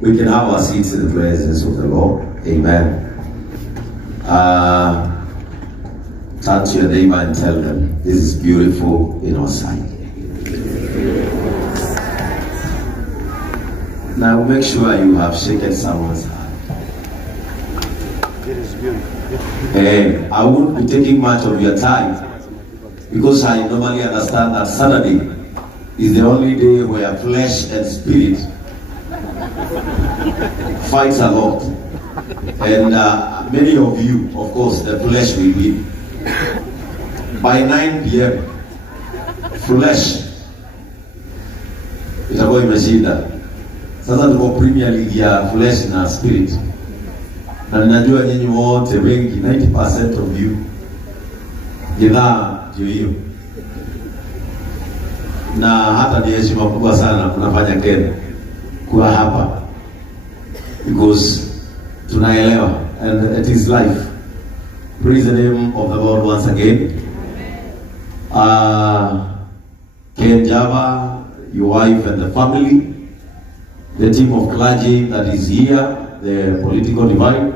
We can have our seats in the presence of the Lord. Amen. Turn to your neighbor and tell them, this is beautiful in our sight. Now make sure you have shaken someone's hand. It is beautiful. And I won't be taking much of your time because I normally understand that Saturday is the only day where flesh and spirit fights a lot. And many of you, of course, the flesh will win. By 9 p.m., flesh itakuwa imeshinda. Sasa tuko Premier League ya flesh na spirit. Na ninajua nyinyi wote wengi, 90% of you, gidhaa ndio hiyo. Na hata ni heshima kubwa sana kunafanya Ken kuwa hapa. Because tunaelewa, and it is life. Praise the name of the Lord once again. Ken Java, your wife and the family, the team of clergy that is here, the political divide,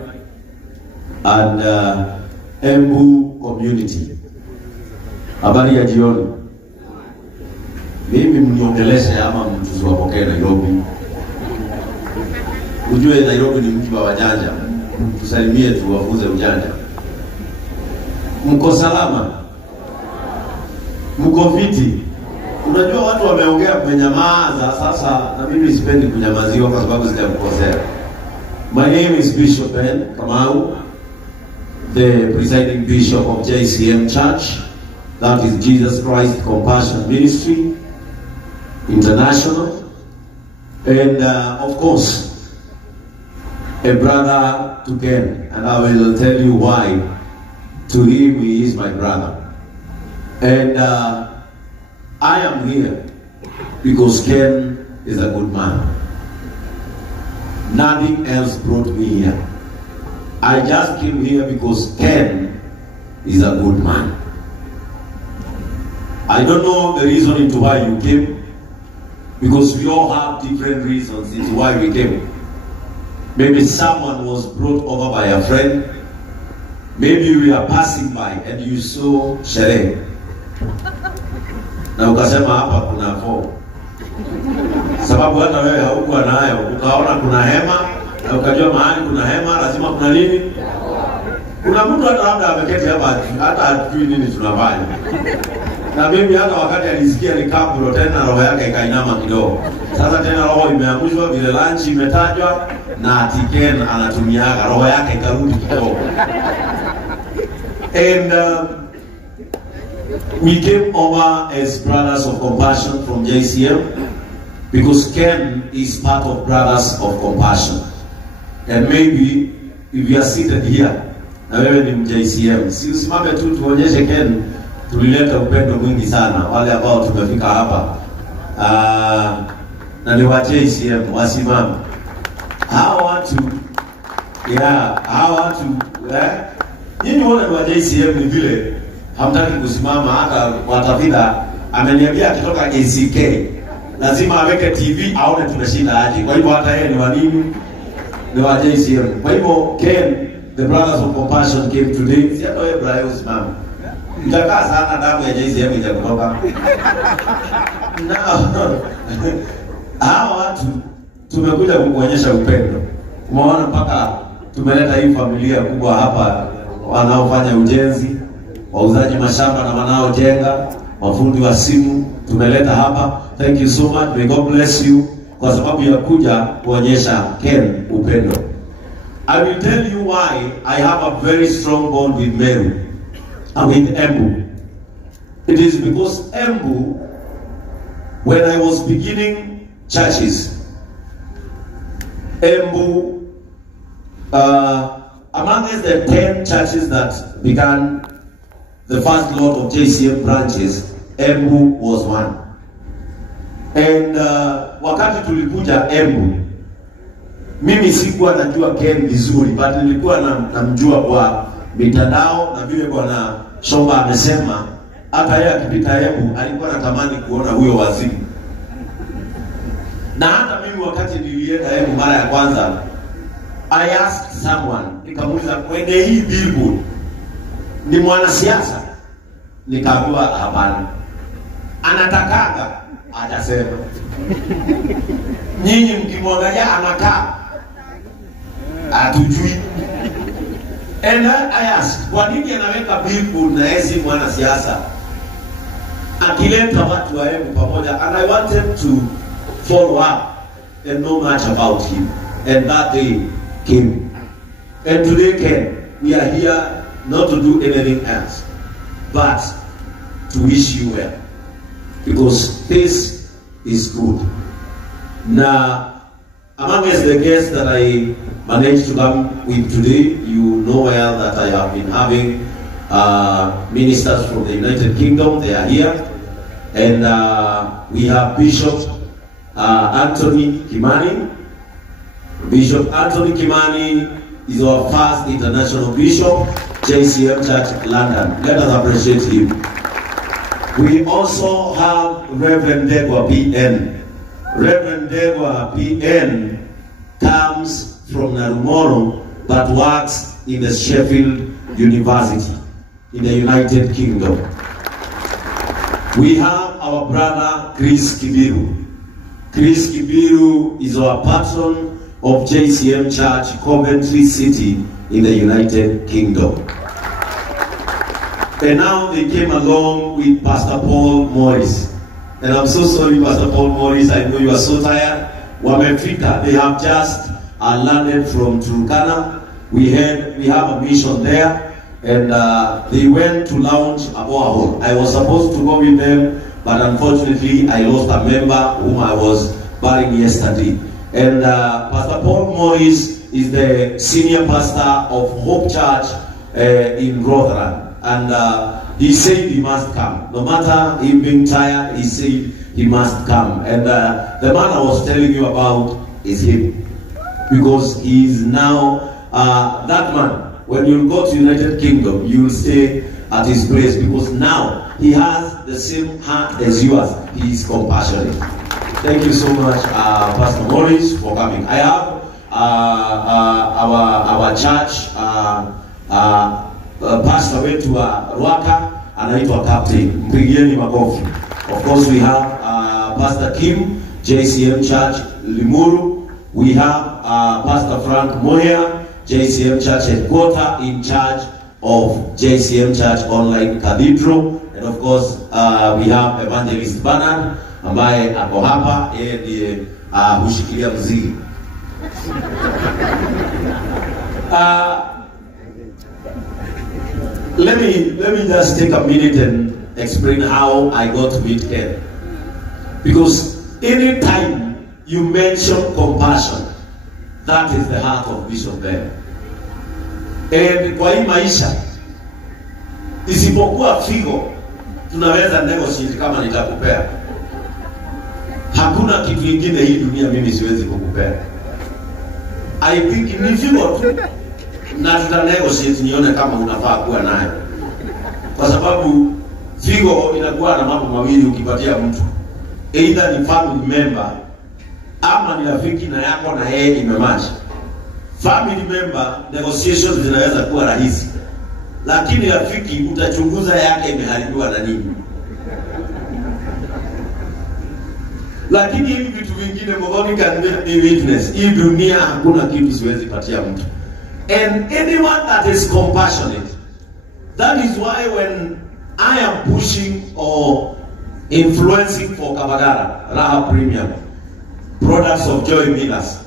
and Embu community. Habari ya jioni. Mimi mniongeleshe ama mtu tuwapokee Nairobi. Ujue Nairobi ni mji wa wajanja. Tusalimie tu wafunze ujanja. Mko salama? Mko fiti? Unajua watu wameongea kumenyamaza, sasa na mimi sipendi kunyamaziwa kwa sababu sitakukosea. My name is Bishop Ben Kamau, the presiding bishop of JCM Church, that is Jesus Christ Compassion Ministry International, and of course a brother to Ken, and I will tell you why. To him he is my brother, and I am here because Ken is a good man. Nothing else brought me here. I just came here because Ken is a good man. I don't know the reason into why you came, because we all have different reasons into why we came. Maybe someone was brought over by a friend. Maybe we are passing by and you saw sherehe. Na ukasema hapa kuna fo. Sababu hata wewe haukuwa nayo, ukaona kuna hema, na ukajua mahali kuna hema, lazima kuna nini? Kuna mtu hata labda ameketi hapa hata hajui nini tunafanya. Na mimi hata wakati alisikia ni kablo tena roho yake ikainama kidogo. Sasa tena roho imeamshwa vile lunch imetajwa na Atiken anatumiaga roho yake ikarudi kidogo. And we came over as Brothers of Compassion from JCM because Ken is part of Brothers of Compassion. And maybe if you are seated here na wewe ni JCM, si usimame tu tuonyeshe Ken tulileta upendo mwingi sana wale ambao tumefika hapa. Na ni wa JCM wasimame. Hawa watu nyinyi wote wa JCM ni vile hamtaki kusimama. Hata watafida ameniambia akitoka ACK lazima aweke TV aone tumeshinda aje. Kwa hivyo hata yeye ni wa nini? Ni wa JCM. Kwa hivyo Ken, the Brothers of Compassion came today. Si hata wewe Brian usimame. Mtakaa sana damu ya JCM itakutoka. Hawa watu tumekuja kukuonyesha upendo. Umeona mpaka tumeleta hii familia kubwa hapa wanaofanya ujenzi, wauzaji mashamba na wanaojenga, mafundi wa simu tumeleta hapa. Thank you so much. May God bless you kwa sababu ya kuja kuonyesha Ken upendo. I will tell you why I have a very strong bond with Meru. I mean Embu. It is because Embu, when I was beginning churches, Embu, amongst the 10 churches that began the first lot of JCM branches, Embu was one. And wakati tulikuja Embu, mimi sikuwa najua Ken vizuri, but nilikuwa namjua kwa mitandao na vile Bwana Shomba amesema hata yeye akipita Embu alikuwa anatamani kuona huyo wazimu. Na hata mimi mimi wakati nilienda hebu mara ya kwanza, I asked someone, nikamuuliza kwenye hii billboard ni mwanasiasa? Nikaambiwa hapana. Anatakanga atasema. Nyinyi mkimwangalia anakaa hatujui. And I asked, kwa nini anaweka billboard na yeye si mwanasiasa? Akileta watu waende pamoja, and I wanted to follow up and know much about him. And that day came. And today came. We are here not to do anything else, but to wish you well. Because this is good. Now, amongst the guests that I managed to come with today, you know well that I have been having ministers from the United Kingdom. They are here. And we have Bishop Anthony Kimani. Bishop Anthony Kimani is our first international bishop, JCM Church, London. Let us appreciate him. We also have Reverend Degwa PN. Reverend Degwa PN comes from Narumoro but works in the Sheffield University in the United Kingdom. We have our brother Chris Kibiru. Chris Kibiru is our patron of JCM Church, Coventry City in the United Kingdom. And now they came along with Pastor Paul Morris. And I'm so sorry, Pastor Paul Morris, I know you are so tired. Wamefika, they have just landed from Turkana. We have a mission there. And they went to launch a borehole. I was supposed to go with them, but unfortunately I lost a member whom I was burying yesterday. And Pastor Paul Morris is the senior pastor of Hope Church in Rotherham. And he said he must come. No matter him being tired, he said he must come. And the man I was telling you about is him. Because he is now that man. When you go to United Kingdom, you will stay at his place because now he has the same heart as yours. He is compassionate. Thank you so much, Pastor Morris, for coming. I have our church pastor wetu wa Rwaka anaitwa Captain. Mpigieni makofi. Of course, we have Pastor Kim, JCM Church Limuru. We have Pastor Frank Moya, JCM Church Headquarter, in charge of JCM Church Online Cathedral. And of course, we have Evangelist Bernard, ambaye ako hapa, yeye ndiye hushikilia mzigo. Let me just take a minute and explain how I got to meet Ken. Because anytime you mention compassion, that is the heart of Bishop Ben. And kwa hii maisha, isipokuwa figo, tunaweza negotiate kama nitakupea. Hakuna kitu kingine hii dunia mimi siwezi kukupea. I think ni figo tu, na tuta negotiate nione kama unafaa kuwa nayo. Kwa sababu figo inakuwa na mambo mawili ukipatia mtu. Either ni family member, ama ni rafiki na yako na yeye imematch. Family member negotiations zinaweza kuwa rahisi, lakini rafiki utachunguza yake imeharibiwa na nini. Lakini hivi vitu vingine mbona can be witness. Hii dunia hakuna kitu siwezi patia mtu. And anyone that is compassionate, that is why when I am pushing or influencing for Kabagara, Raha Premium, products of Joy Millers,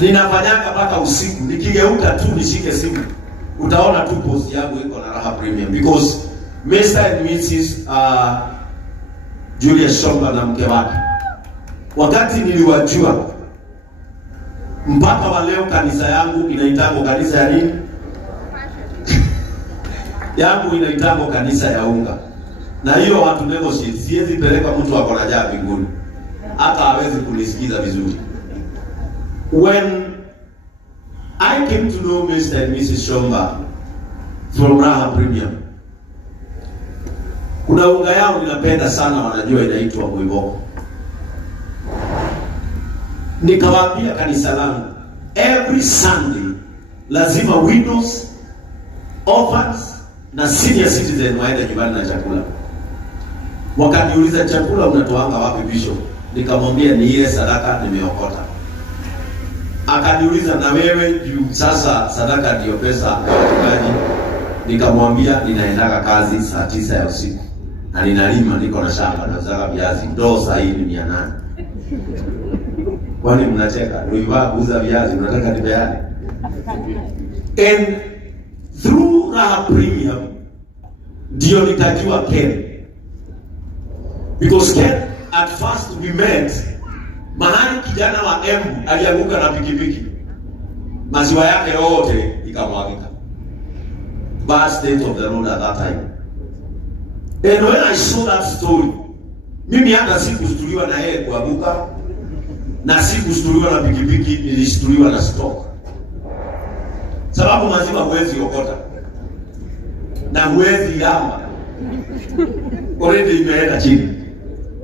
ninafanyanga mpaka usiku, nikigeuka tu nishike simu, utaona tu post yangu iko na Raha Premium. Because Mr. and Mrs. Julius Shomba na mke wake, wakati niliwajua, mpaka wa leo kanisa yangu inaitangwa kanisa ya nini? Yangu inaitangwa kanisa ya unga. Na hiyo watu negotiate, siwezi peleka mtu wako na jaa mbinguni, hata hawezi kunisikiza vizuri. When I came to know Mr. and Mrs. Shomba from Raha Premium, kuna unga yao ninapenda sana, wanajua inaitwa Mwiboko. Nikawaambia kanisa langu, every Sunday lazima widows, orphans na senior citizen waende nyumbani na chakula. Wakaniuliza, chakula unatoanga wapi bishop? Nikamwambia ni ile sadaka nimeokota. Akaniuliza, na wewe juu sasa sadaka ndio pesa ya wachungaji? Nikamwambia ninaendaga kazi saa 9 ya usiku na ninalima, niko na shamba nauzaga viazi, ndoo saa hii ni 800. Kwani mnacheka? Nilivaa kuuza viazi, mnataka nipeane? And through Raha Premium ndio nikajua Ken. Because Ken, at first we met mahali kijana wa Embu alianguka na pikipiki, maziwa yake yote ikamwagika. Bad state of the road at that time. And when I saw that story, mimi hata sikustuliwa na yeye kuanguka, na sikustuliwa na pikipiki, nilistuliwa na stock. Sababu maziwa huwezi okota na huwezi yamba, already imeenda chini.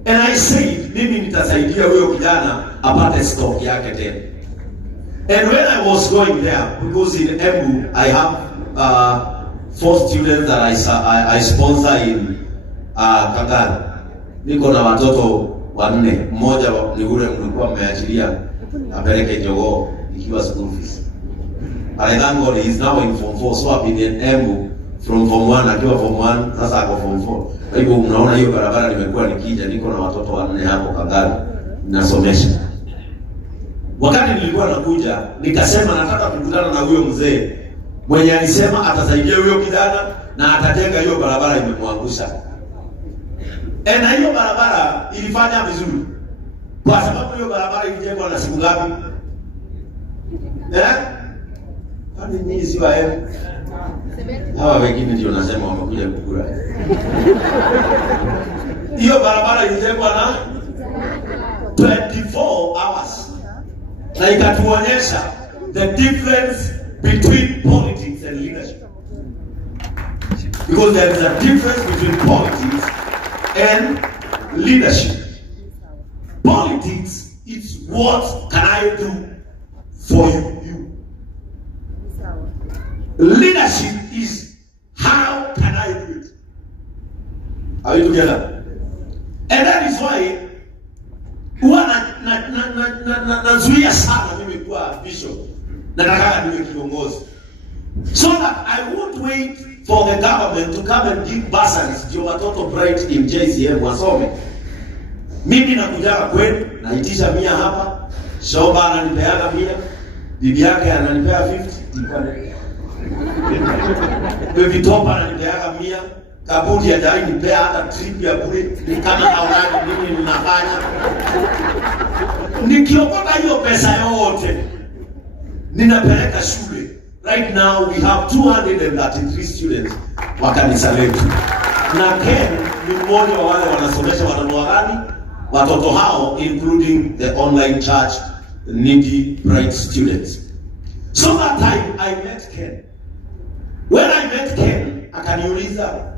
And I said, mimi nitasaidia huyo kijana apate stock yake tena. And when I was going there, because in Embu I have 4 students that I sponsor in Kagara. Niko na watoto 4. Mmoja ni ule mlikuwa mmeachilia apeleke Jogoo ikiwa school fees. I thank God he is now in Form 4, so I've been in Embu from Form 1 akiwa Form 1, sasa ako Form 4. Kwa hivyo mnaona hiyo barabara nimekuwa nikija, niko na watoto 4 hapo Kagara nasomesha. Wakati nilikuwa nakuja, nikasema nataka kukutana na huyo mzee mwenye alisema atasaidia huyo kijana na atajenga hiyo barabara imemwangusha. Na hiyo barabara ilifanya vizuri. Kwa sababu hiyo barabara ilijengwa na siku ngapi? Hadi nyinyi si wae. Hawa wengine ndio nasema wamekuja kukura. Hiyo barabara ilijengwa na 24 hours. Na ikatuonyesha the difference between politics and leadership. Because there is a difference between politics and leadership. Politics is what can I do for you. Leadership is how can I do it. Are you together? And that is why huwa nazuia sana mimi kuwa bishop na nataka niwe kiongozi, so that I won't wait for the government to come and give bursaries ndio watoto bright in JCM wasome. Mimi nakujaga kwenu naitisha 100 hapa, Shoba ananipeaga 100, bibi yake ananipea 50, bibi Topa ananipeaga 100, Kabuti hajai nipea hata trip ya bure. Ni kama haulani mimi ninafanya. Nikiokota hiyo pesa yote ninapeleka shule. Right now we have 233 students wa kanisa letu. Na Ken ni mmoja wa wale wanasomesha watoto wagani? Watoto hao including the online church needy bright students. So that time I met Ken. When I met Ken, akaniuliza,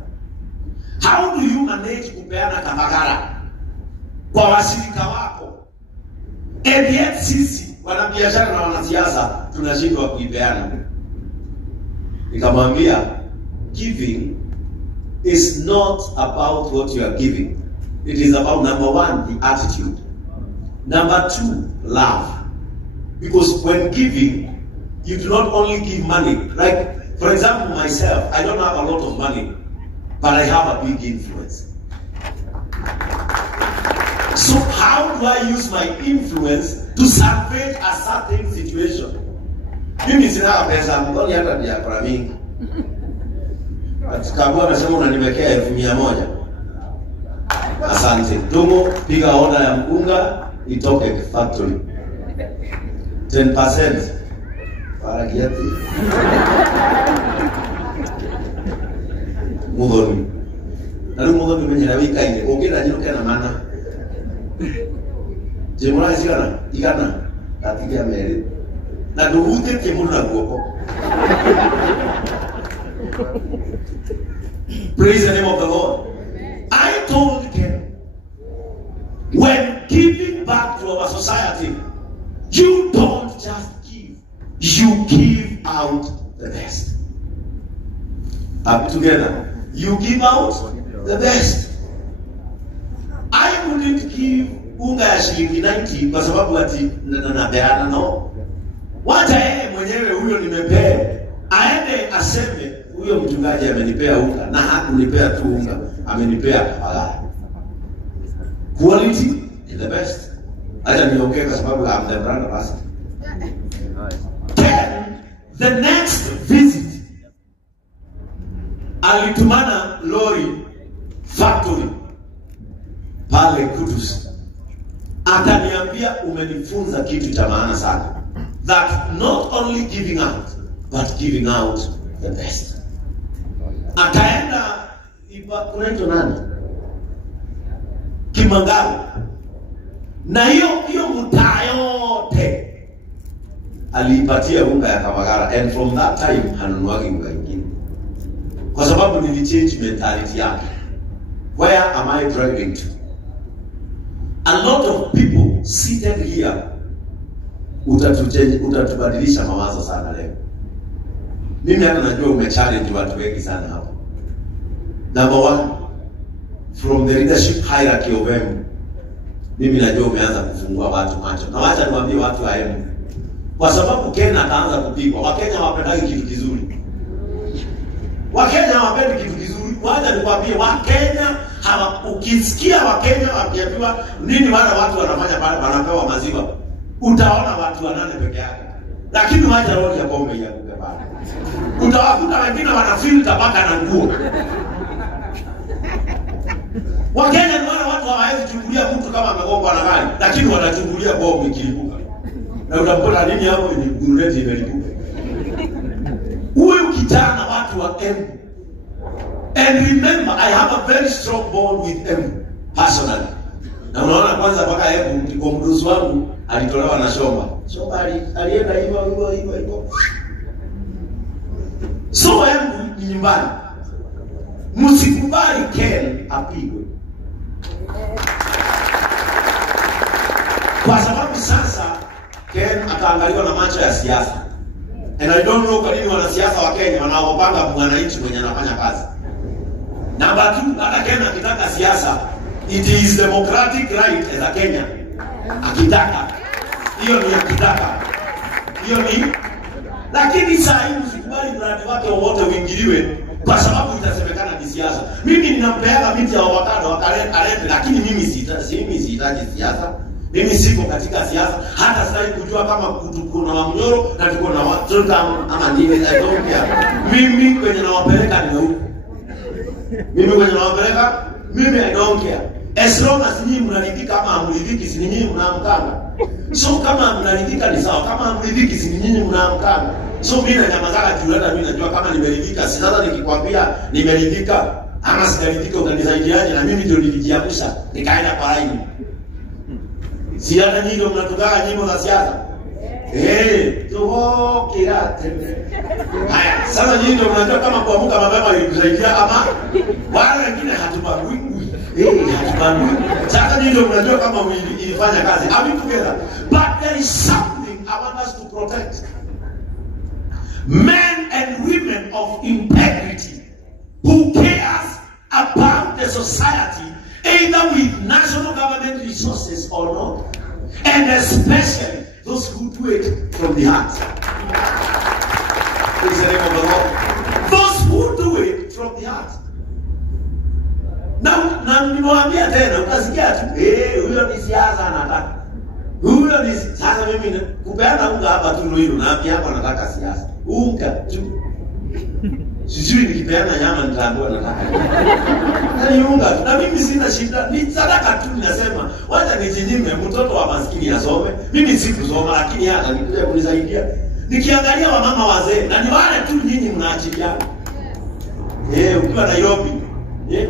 how do you manage kupeana Kagara kwa washirika wako? And yet sisi wanabiashara na wanasiasa tunashindwa kuipeana. Nikamwambia, giving is not about what you are giving. It is about, number 1, the attitude. Number 2, love. Because when giving, you do not only give money. Like, for example, myself, I don't have a lot of money, but I have a big influence. So how do I use my influence to salvage a certain situation? Mimi sina pesa, mbona hata biashara mingi. Atikagua anasema unaniwekea 100,000. Asante. Tumo piga order ya mkunga itoke factory. 10% para kiasi. Mudoni. Nalu mudoni mwenye wika ile. Ongea nyino kana mana. Jemura ikana katika mere. Na duhute kemuna guoko. Praise the name of the Lord. I told him, when giving back to our society, you give out the best. Up together. You give out the best. I wouldn't give unga ya shilingi 90 kwa sababu ati nabeana, no. Wacha yeye mwenyewe huyo nimepea. Aende aseme huyo mchungaji amenipea unga na hakunipea tu unga, amenipea halali. Quality is the best. Acha niongee kwa sababu I'm the brand pastor. Then the next visit alitumana lori factory pale Kudus. Akaniambia umenifunza kitu cha maana sana. That not only giving out, but giving out the best. Akaenda kunaitwa nani? Kimangaro. Na hiyo mtaa yote aliipatia unga ya Kamagara, and from that time hanunuagi unga ingine. Kwa sababu nilichange mentality yake. Where am I driving to? A lot of people seated here utatubadilisha mawazo sana leo. Mimi hata najua umechallenge watu wengi sana hapa. Number one, from the leadership hierarchy of M, mimi najua umeanza kufungua watu macho. Na wacha niwaambie watu wa M. Kwa sababu Kenya ataanza kupigwa. Wakenya wapendagi kitu kizuri. Wakenya wapendi kitu kizuri. Wacha nikwambie Wakenya ukisikia Wakenya wakiambiwa nini wale watu wanafanya pale wanapewa maziwa, utaona watu wanane peke yake. Lakini wacha roho ya pombe ya pale. Utawakuta wengine wanafilter mpaka na nguo. Wakenya ni wale watu hawawezi kuchungulia mtu kama amegongwa na gari, lakini wanachungulia bomu ikilipuka. Na utamkuta nini hapo ni gureti imelipuka. Huyu kijana watu wa M. And remember, I have a very strong bond with M personally. Na unaona kwanza mpaka M kwa mdozi wangu alitolewa na Shomba. Shomba alienda hivyo. So M ni nyumbani. Msikubali Ken apigwe. Kwa sababu sasa Ken ataangaliwa na macho ya siasa. And I don't know kwa nini wanasiasa wa Kenya wanaopanga mwananchi mwenye anafanya kazi. Number 2, hata Ken akitaka siasa, it is democratic right as a Kenya. Akitaka. Hiyo ni akitaka. Hiyo ni. Lakini saa hii msikubali mradi wake wote uingiliwe kwa sababu itasemekana ni siasa. Mimi ninampeaga miti ya avocado akalete, lakini mimi sihitaji siasa. Mimi siko katika siasa, hata sitaki kujua kama kuna Wamnyoro na tuko na watu ama nini, I don't care. Mimi kwenye nawapeleka ni huko. Mimi I don't care. As long as nyinyi mnaridhika kama hamridhiki, si nyinyi mnaamkanga. So kama mnaridhika ni sawa, kama hamridhiki si nyinyi mnaamkanga. So mimi na nyamazaka juu, hata mimi najua kama nimeridhika. Sasa nikikwambia nimeridhika ama sijaridhika utanisaidiaje? Na mimi ndio nilijiamsha nikaenda kwa laini. Si hata nyinyi ndio mnatoka nyimbo za siasa. Tuho kirate. Haya, sasa nyinyi ndio mnajua kama kuamka mapema ilikusaidia ama wale wengine hatupangui. Hatupangui. Sasa nyinyi ndio mnajua kama ilifanya kazi. Are we together? But there is something I want us to protect. Men and women of integrity who cares about the society, either with national government resources or not, and especially those who do it from the heart. Praise the name of the Lord. Those who do it from the heart. Na nimwambia tena, utasikia tu, huyo ni siasa anataka. Huyo ni sasa mimi kupeana unga hapa tu hilo na hapa anataka siasa. Unga tu. Sijui nikipeana nyama nitaambiwa nataka. Nani unga? Na mimi sina shida. Ni sadaka tu ninasema. Wacha nijinyime mtoto wa maskini asome. Mimi sikusoma lakini hata nikuja kunisaidia. Nikiangalia wamama wazee na ni wale tu nyinyi mnaachiliana. Ukiwa Nairobi,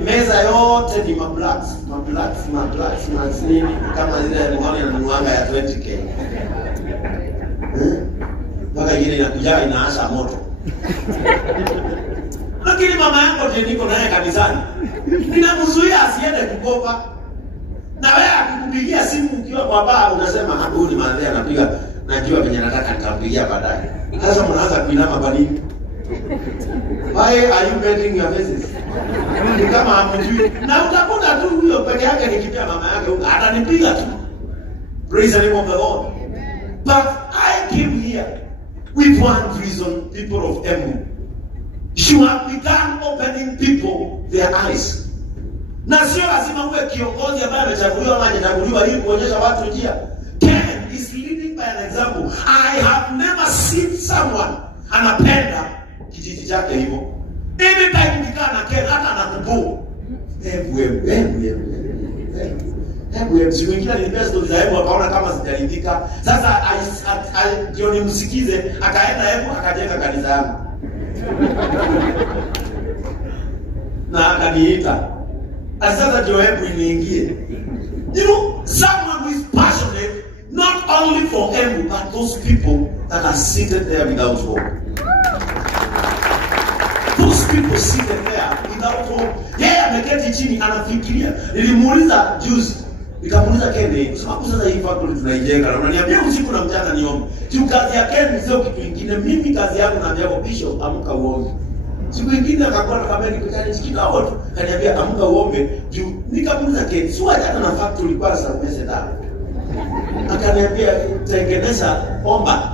meza yote ni mablacks nini kama zile mwana inanuanga ya 20k. Mpaka ingine inakuja inaasha moto. Lakini mama yangu ndiye niko naye kanisani. Ninamzuia asiende kukopa. Na wewe akikupigia simu ukiwa kwa baa unasema huyu ni madhara anapiga najua venye nataka nitampigia baadaye. Sasa mnaanza kuinama kwa nini? Why are you bending your faces? Ni kama hamjui. Na utakuta tu huyo peke yake nikipia mama yake atanipiga tu. Praise the name of the Lord. But I came here with one reason, people of Embu. You have begun opening people their eyes. Na sio lazima uwe kiongozi ambaye amechaguliwa ama hajachaguliwa ili kuonyesha watu njia. Ken is leading by an example. I have never seen someone anapenda kijiji chake hivyo. Anytime nikikaa na Ken hata anakubu. Hebu siku ingine nilipea story za Hebu akaona kama sijaridhika. Sasa ndio nimsikize, akaenda Hebu akajenga kanisa yangu. Na akaniita. Sasa ndio Hebu iniingie. You know, someone who is passionate not only for Hebu but those people that are seated there without hope. Those people seated there without hope. Yeye ameketi chini anafikiria. Nilimuuliza juzi, nikamuuliza Ken, sababu sasa hii factory tunaijenga na unaniambia usiku na mchana niombe. Tu kazi ya Ken sio kitu kingine. Mimi kazi yangu naambia kwa Bishop amka uombe. Siku nyingine akakuwa kama nikutana chikika hapo, kaniambia amka uombe. Nikamuuliza Ken, sio hata na factory kwa sababu mese tano. Akaniambia tengeneza omba.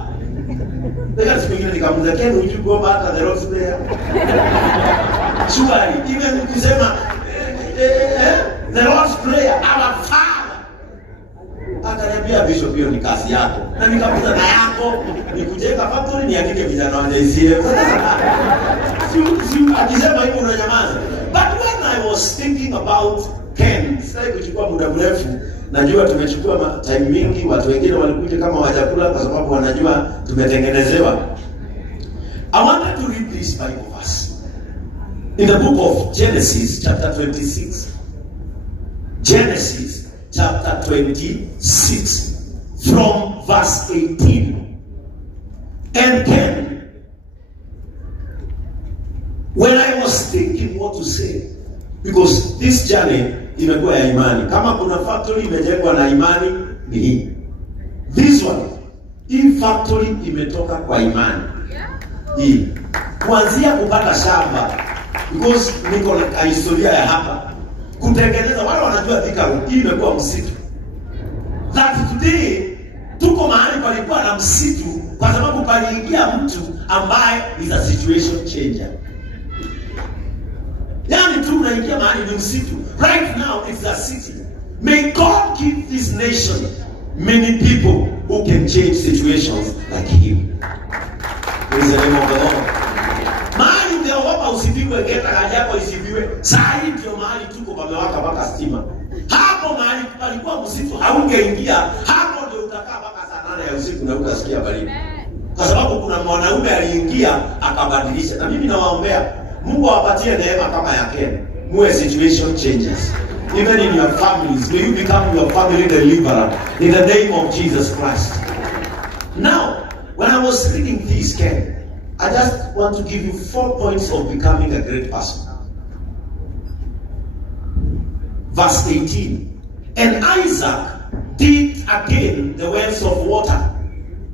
Ndio siku nyingine nikamuuliza Ken, unajua kuomba hata the Lord's Prayer. Shwari, even ukisema the Lord's Prayer, our Father. Akaniambia Bishop, hiyo ni kazi yako. Na nikamuuliza na yako ni kujenga factory ni andike vijana wa JCF. Akisema hivyo unanyamaza. But when I was thinking about Ken, sasa kuchukua muda mrefu, najua tumechukua time mingi, watu wengine walikuja kama wajakula kwa sababu wanajua tumetengenezewa. I wanted to read this Bible verse. In the book of Genesis chapter 26. Genesis chapter 26 from verse 18. And Ken, when I was thinking what to say, because this journey imekuwa ya imani. Kama kuna factory imejengwa na imani ni hii. This one, hii factory imetoka kwa imani. Hii. Kuanzia kupata shamba, because niko na historia ya hapa. Kutengeneza wale wanajua Thika, hii imekuwa msitu. That today tuko mahali palikuwa na msitu kwa sababu paliingia mtu ambaye is a situation changer. Yani tu unaingia mahali ni msitu. Right now it's a city. May God give this nation many people who can change situations like him. Praise the name of the Lord. Mahali ungeogopa usipigwe geta yako isibiwe. Saa hii ndio mahali tuko pamewaka mpaka stima. Hapo mahali palikuwa msitu haungeingia. Hapo ndio utakaa mpaka saa 8 ya usiku na utasikia baridi. Kwa sababu kuna mwanaume aliingia akabadilisha. Na mimi nawaombea Mungu awapatie neema kama yake. Muwe situation changers. Even in your families, may you become your family deliverer in the name of Jesus Christ. Now, when I was reading this, Ken, I just want to give you 4 points of becoming a great person. Verse 18. And Isaac did again the wells of water,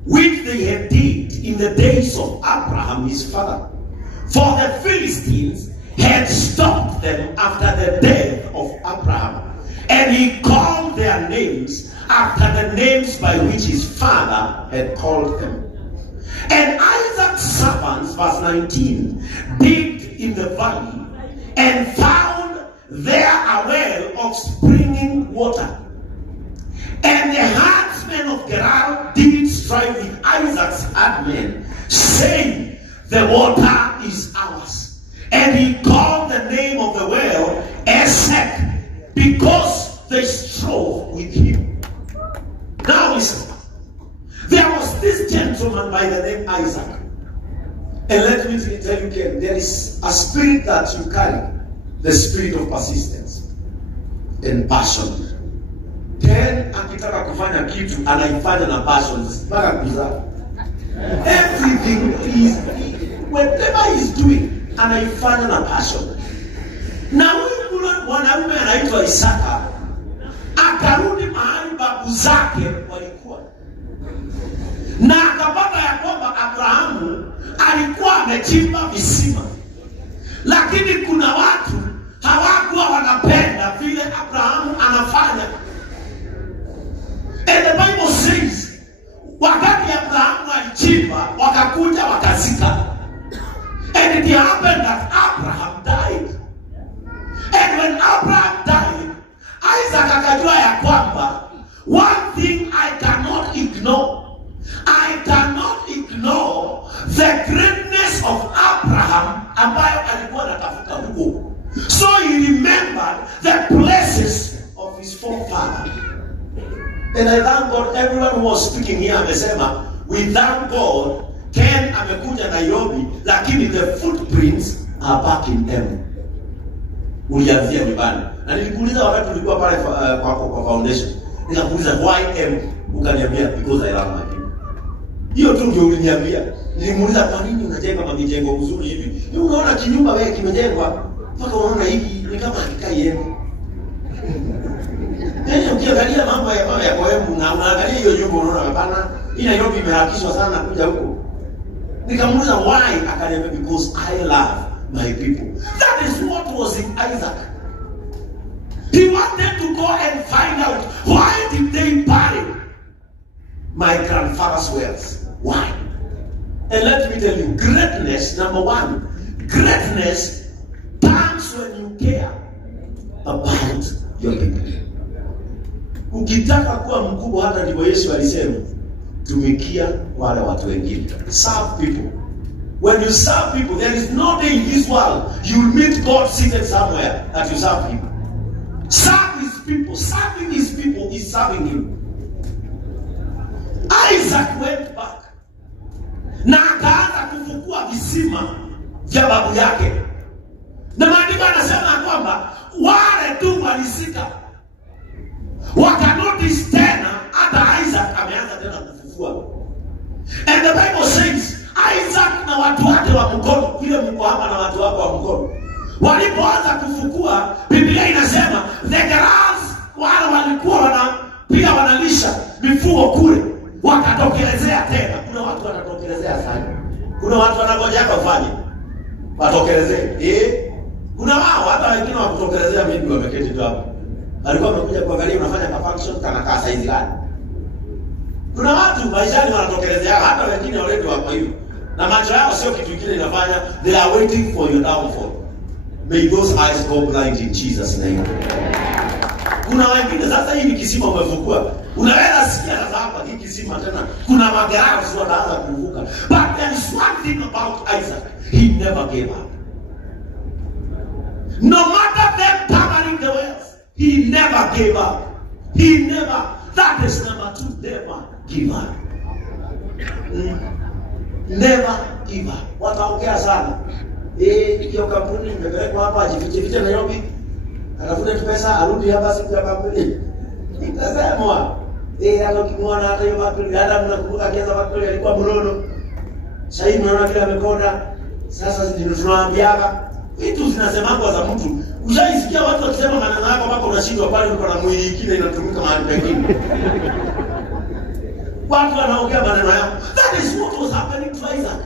which they had did in the days of Abraham his father. For the Philistines had stopped them after the death of Abraham. And he called their names after the names by which his father had called them. And Isaac's servants, verse 19, digged in the valley and found there a well of springing water. And the herdsmen of Gerar did strive with Isaac's herdmen, saying, the water is ours. And he called the name of the well Esek, because they strove with him. Now listen. There was this gentleman by the name Isaac. And let me tell you again, there is a spirit that you carry. The spirit of persistence and passion. Ken akitaka kufanya kitu anaifanya na passion mpaka kuzaa. Everything is, whatever he's doing anaifanya na passion. Na huyu mwanaume anaitwa Isaka akarudi mahali babu zake walikuwa. Abrahamu alikuwa amechimba visima, lakini kuna watu hawakuwa wanapenda vile Abrahamu anafanya. And the Bible says, wakati Abrahamu alichimba, wakakuja wakazika. And it happened that Abraham died. And when Abraham died, Isaac akajua ya kwamba, one thing I cannot ignore. I cannot ignore the greatness of Abraham ambayo alikuwa anatafuta huko. So he remembered the places of his forefather. And I thank God, everyone who was speaking here amesema, we thank God, Ken amekuja Nairobi, lakini the footprints are back in them. Ulianzia nyumbani. Na nilikuuliza wakati tulikuwa pale kwa foundation, nikakuuliza why M, ukaniambia because I love my people. Hiyo tu ndio uliniambia. Nilimuuliza kwa nini unajenga majengo mzuri hivi? Ni unaona kinyumba wewe kimejengwa mpaka unaona hivi ni kama hakikai yenu. Yaani ukiangalia mambo ya kwa hebu na unaangalia hiyo nyumba unaona hapana, hii Nairobi imeharakishwa sana kuja huko. Nikamuuliza why, akaniambia because I love my people. That is what was in Isaac. He wanted to go and find out why did they bury my grandfather's wealth. Why? And let me tell you, greatness, number one, greatness comes when you care about your people. Ukitaka kuwa mkubwa, hata ndivyo Yesu alisema, tumikia wale watu wengine. Serve people. When you serve people, there is no day in this world you will meet God seated somewhere that you serve him. Serve his people. Serving his people is serving him. Isaac went back na akaanza kufukua visima vya babu yake. Na maandiko yanasema kwamba wale tu walisika wakanotice tena hata Isaac ameanza tena kufufua. And the Bible says Isaac na watu wake wa mkono, vile mko hapa na watu wako wa mkono, walipoanza kufukua, Biblia inasema the girls wale walikuwa pia wanalisha mifugo kule, wakatokelezea tena. Kuna watu wanatokelezea sana. Kuna watu wanangoja kufanya watokelezee. Kuna wao hata wengine wakutokelezea mimi wameketi tu hapo. Alikuwa amekuja kuangalia unafanya ka function kana kaa size gani. Kuna watu maishani wanatokelezea, hata wengine already wako hivyo. Na macho yao sio kitu kingine inafanya, they are waiting for your downfall. May those eyes go blind in Jesus name. Kuna wengine sasa hii ni kisima umefukua. Unaweza sikia sasa hapa hii kisima tena kuna magari wanaanza kuvuka. But there is one thing about Isaac, he never gave up. No matter them covering the wealth, he never gave up. He never. That is number two, never give up. Never give up. Wataongea sana. Hiyo kampuni imepelekwa hapa ajifiche Nairobi. Atafute pesa arudi hapa siku ya kampuni. Itasemwa. Hata ukimwona hata hiyo watu hata mnakumbuka kianza watu alikuwa mnono. Sasa hivi mnaona kile amekonda. Sasa ndio tunaambiaga vitu zinasemwa za mtu. Ushaisikia watu wakisema maneno yako mpaka unashindwa pale uko na mwili kile inatumika mahali pengine. Watu wanaongea maneno yao. That is what was happening to Isaac.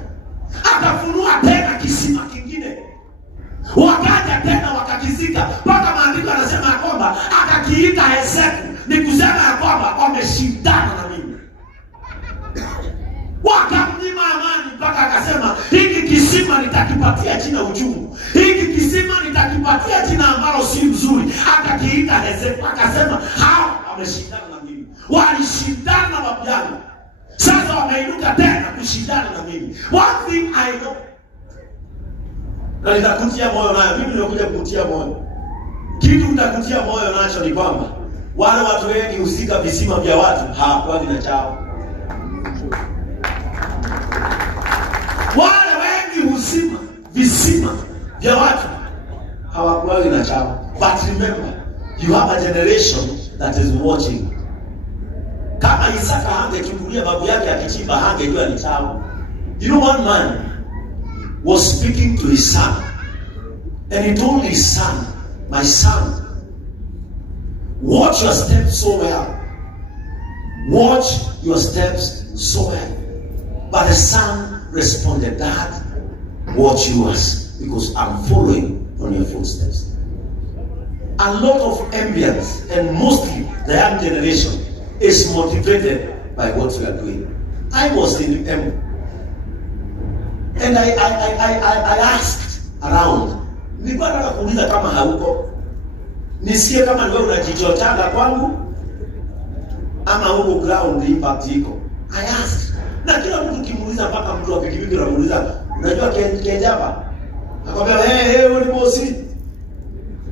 Akafunua tena kisima kingine. Wakaja tena wakakizika. Mpaka maandiko yanasema kwamba akakiita Heseku. Ni kusema ya kwamba wameshindana na mimi. Wakamnyima amani mpaka akasema hiki kisima nitakipatia jina uchungu. Hiki kisima nitakipatia jina ambalo si mzuri. Akakiita Heseku. Akasema hao wameshindana na mimi. Walishindana na babu yangu. Sasa wameinuka tena kushindana na mimi. One thing I know. Na nitakutia moyo nayo. Mimi nimekuja kukutia moyo. Kitu nitakutia moyo nacho ni kwamba wale watu wengi husika visima vya watu hawakuwa na chao. Wale wengi husima visima vya watu hawakuwa na chao. But remember, you have a generation that is watching. Kama Isaka hangechungulia babu yake akichimba hangejua ni chao. You know, one man was speaking to his son, and he told his son, my son, watch your steps so well. Watch your steps so well. But the son responded, Dad, watch yours, because I'm following on your footsteps. A lot of ambience, and mostly the young generation, is motivated by what we are doing. I was in Embu, and I asked around, nilikuwa nataka kuuliza kama hauko, nisikie kama wewe unajichochanga kwangu ama huko ground impact iko. I asked, na kila mtu kimuuliza, mpaka mtu wa pikipiki anamuuliza, unajua Kenjaba? Akamwambia, wewe ni bosi.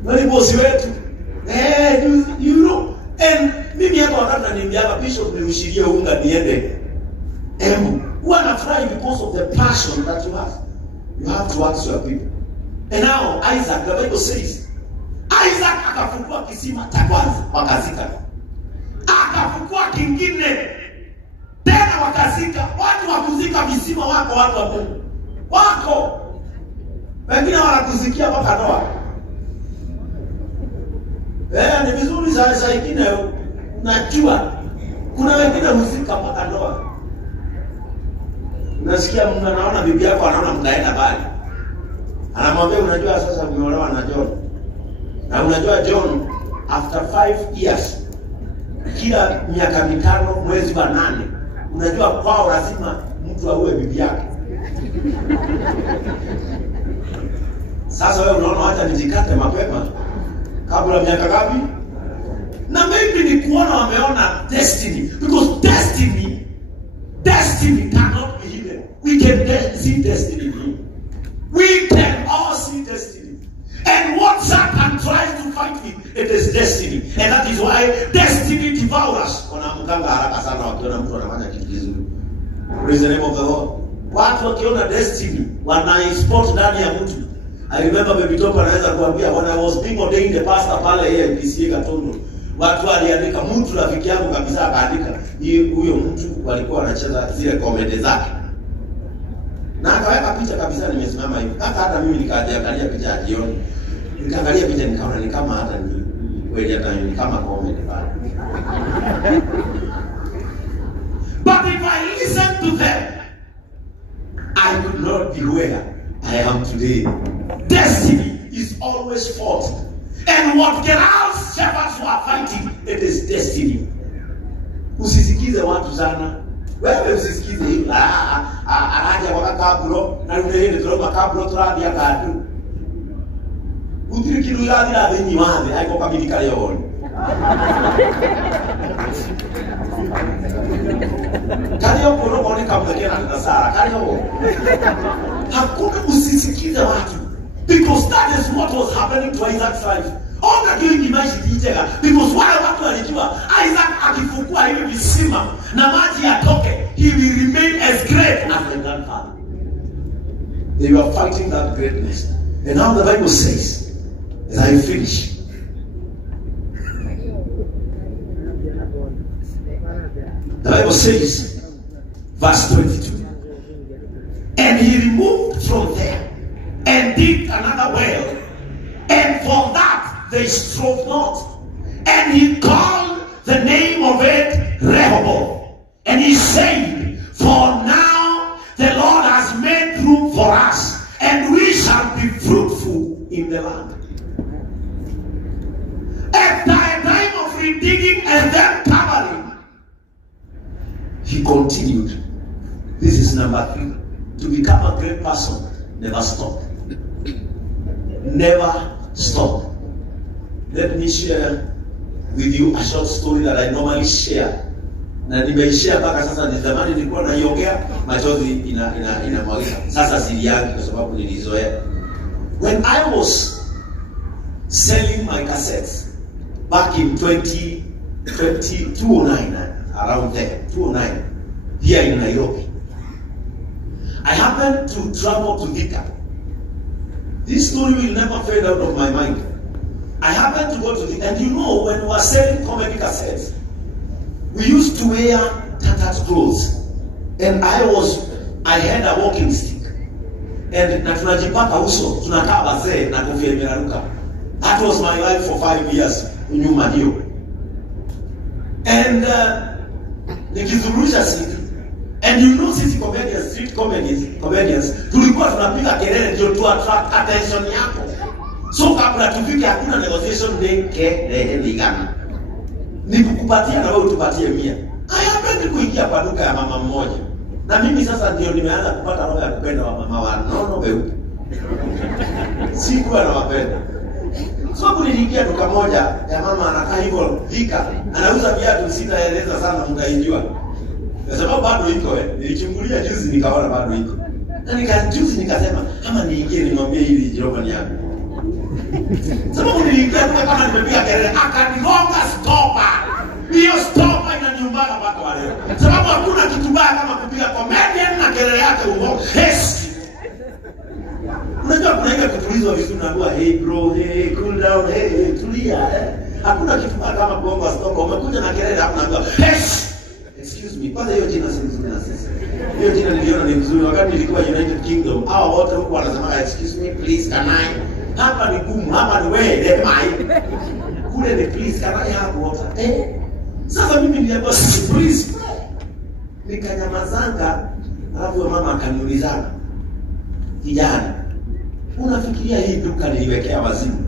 Wewe ni bosi wetu. You know. And mimi hapa wakati ananiambia Bishop niushirie unga niende Embu, huwa nafurahi because of the passion that you have. You have towards your people. And now Isaac, the Bible says, Isaac akafukua kisima cha kwanza wakazika. Akafukua kingine tena wakazika. Watu wakuzika visima wako, watu wa Mungu wako. Wengine wanakuzikia mpaka ndoa. Ni vizuri saa ingine najua kuna wengine huzika mpaka ndoa. Unasikia mtu anaona bibi yako anaona mkaenda bali, anamwambia, unajua sasa umeolewa na John. Na unajua John after 5 years, kila miaka 5 mwezi wa 8, unajua kwao lazima mtu aue bibi yake. Sasa wewe unaona hata nijikate mapema kabla miaka ngapi? Na maybe ni kuona wameona destiny, because destiny cannot be hidden. We can see destiny in him. We can all see destiny. And what Satan tries to fight with, it is destiny. And that is why destiny devours. Wanamkanga haraka sana wakiona mtu anafanya kitu kizuri. Praise the name of the Lord. Watu wakiona destiny wanaispot ndani ya mtu. I remember Baby Top anaweza kuambia, when I was being ordained the pastor pale MPCA Gatondo, watu waliandika, mtu rafiki yangu kabisa akaandika, huyo mtu walikuwa wanacheza zile comedy zake. Na akaweka picha kabisa nimesimama hivi. Hata mimi nikaangalia picha ya jioni. Nikaangalia picha nikaona ni kama hata ni kweli, hata ni kama comedy pale. But if I listen to them, I would not be where I am today. Destiny is always fought. And what Geral's shepherds were fighting, it is destiny. Usisikize watu sana. Wewe usisikize hivi. Anaja kwa kablo, na unahende turoba kablo turadi akadu. Utirikiru yadi la deni wande, haiko kabidika leo. Kariyo kono kone kabla na Sara, kariyo. Hakuna usisikize watu. Because that is what was happening to Isaac's life. All that you imagine itega. Because wale watu walijua Isaac akifukua hivi visima na maji yatoke, he will remain as great as the grandfather. They were fighting that greatness. And now the Bible says, as I finish, the Bible says, verse 22, and he removed from there and dig another well, and for that they strove not. And he called the name of it Rehoboth. And he said, for now the Lord has made room for us, and we shall be fruitful in the land. At the time of redigging and then covering, he continued. This is number 3. To become a great person, never stop. Never stop. Let me share with you a short story that I normally share. Na nimeishia mpaka sasa, ni zamani nilikuwa naiongea machozi inamwagika. Sasa siri yake kwa sababu nilizoea. When I was selling my cassettes back in 2009, around there, 2009, here in Nairobi, I happened to travel to Thika. This story will never fade out of my mind. I happened to go to Thika, and you know, when we were selling comedy cassettes, we used to wear tattered clothes, and I had a walking stick, and na tunajipaka uso, tunakaa wazee na kofia imeraruka. That was my life for 5 years nyuma hiyo. And nikizurusha siki, And you know sisi comedians, street comedians, tulikuwa tunapiga kelele ndio tu attract attention yako. So kabla tufike hakuna negotiation nigana. Nikukupatia na wewe utupatie 100. Hayapendi kuingia kwa duka ya mama mmoja. Na mimi sasa ndio nimeanza kupata roho ya kupenda wa mama wa nono weupe. Sikuwa na wapenda. So niliingia duka moja ya mama anakaa hivyo Thika, anauza viatu sitaeleza sana mtaijua. Kwa sababu bado iko nilichungulia juzi nikaona bado iko. Na nikasema kama niingie nimwambie hili Jehova ni yangu. Sababu niliingia duka kama nimepiga kelele akanigonga stopa. Hiyo stopa inaniumbana mpaka wa leo. Sababu hakuna kitu baya kama kupiga comedian na kelele yake uongo. Unajua kuna ile kutulizwa vizuri naambiwa hey bro, hey cool down, hey tulia. Hakuna kitu baya kama kuongo stopa. Umekuja na kelele hapo naambiwa excuse me, kwanza hiyo jina si nzuri na sisi. Hiyo jina niliona ni nzuri wakati nilikuwa United Kingdom. Hao wote huko wanasema excuse me please can I. Hapa ni gumu, hapa ni wewe, mai. Kule ni please can I have water? Sasa mimi niliambiwa please. Nikanyamazanga, alafu mama akaniulizana. Kijana, unafikiria hii duka niliwekea wazimu?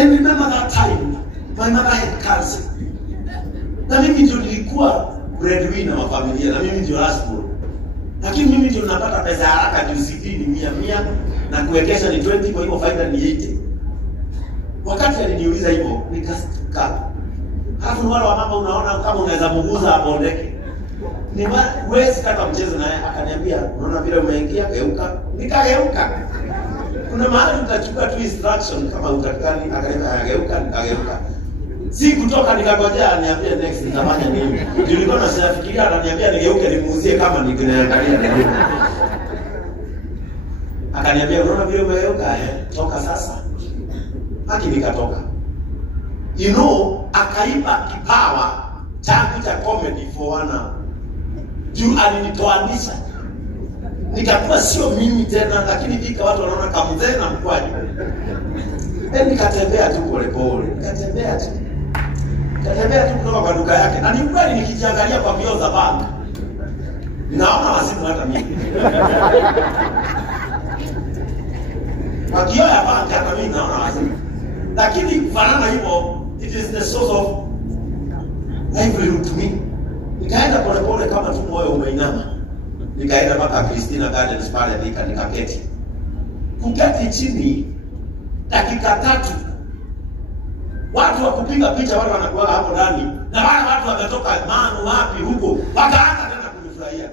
And remember that time, my mother had cancer. Na mimi ndio nilikuwa breadwinner wa familia, na mimi ndio lastborn. Lakini mimi ndio napata pesa haraka juu CD ni 100 na kuwekesha ni 20, kwa hiyo faida ni 80. Wakati aliniuliza hivyo, nikastuka. Halafu wale wa mama unaona kama unaweza muguza hapo ndeke. Ni wewe kata mchezo naye akaniambia, unaona vile umeingia geuka. Nikageuka. Kuna mahali utachukua tu instruction kama utakani akaniambia geuka, nikageuka. Si kutoka nikagojea aniambie next nitafanya nini. Nilikuwa nafikiria ananiambia nigeuke nimuuzie kama nikiangalia. Akaniambia unaona vile umegeuka toka sasa. Haki nikatoka. You know, akaiba kipawa changu cha comedy for 1 hour. Juu alinitoanisha. Nikakuwa sio mimi tena, lakini vika watu wanaona kama mzee na mkwaju. Nikatembea tu pole pole. Nikatembea tu kutoka kwa duka yake. Na ni kweli nikijiangalia kwa vioo za bank. Ninaona wasimu hata mimi. Kwa kioo ya bank hata mimi naona wasimu. Lakini kufanana hivyo, it is the source of livelihood to me. Nikaenda pole pole kama tu moyo umeinama. Nikaenda mpaka Christina Gardens pale nikaketi. Kuketi chini dakika 3. Watu wa kupiga picha wale wanakuwa hapo ndani. Na wale watu wametoka manu wapi huko. Wakaanza tena kunifurahia.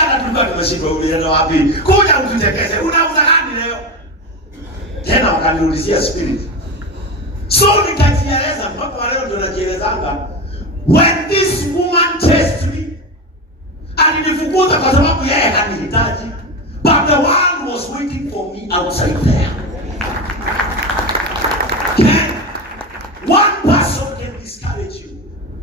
Hata tulikuwa tumeshindwa ulienda wapi? Kuja ututekeze. Unauza nani leo? Tena wakaniulizia spirit. So nikajieleza mpaka leo ndio najielezanga. When this woman tested me, alinifukuza kwa sababu yeye hanihitaji. But the world was waiting for me outside there. One person can discourage you,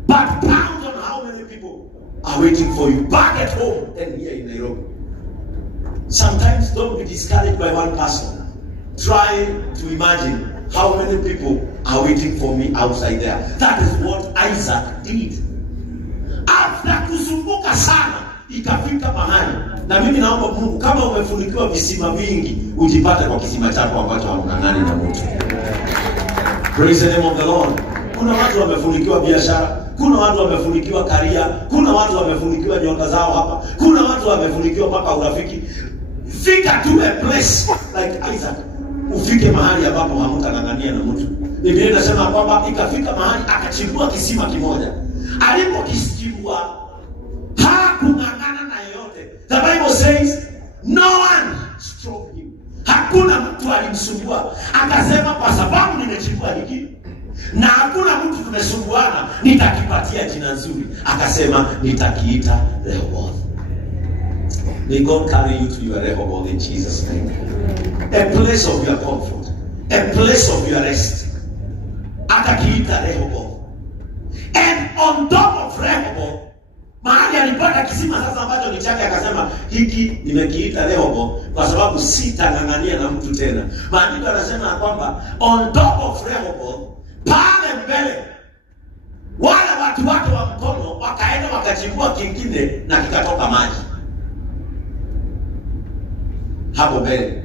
but count on how many people are waiting for you back at home and here in Nairobi. Sometimes don't be discouraged by one person. Try to imagine how many people are waiting for me outside there. That is what Isaac did. After kusumbuka sana, ikafika mahali. Na mimi naomba Mungu, kama umefunikiwa visima vingi, ujipate kwa kisima chako ambacho haungangani na mtu. Praise the name of the Lord. Kuna watu wamefunikiwa biashara, kuna watu wamefunikiwa career, kuna watu wamefunikiwa nyota zao hapa, kuna watu wamefunikiwa mpaka urafiki. Fika to a place like Isaac. Ufike mahali ambapo hamtangangania na mtu. Biblia inasema kwamba ikafika mahali akachimbua kisima kimoja. Alipokichimbua hakungangana na yeyote. The Bible says no one struck him. Hakuna mtu alimsumbua. Akasema kwa sababu nimechimbua hiki na hakuna mtu tumesumbuana, nitakipatia jina nzuri. Akasema nitakiita Rehoboth. May God carry you to your Rehoboth in Jesus' name. A place of your comfort, a place of your rest. Akakiita Rehoboth. And on top of Rehoboth, mahali alipata kisima sasa ambacho ni chake, akasema hiki nimekiita Rehoboth kwa sababu sitangangania na mtu tena. Maandiko yanasema kwamba on top of Rehoboth, pale mbele wale watu wake wa mkono wakaenda wakaenda wakachimbua kingine na kikatoka maji hapo mbele.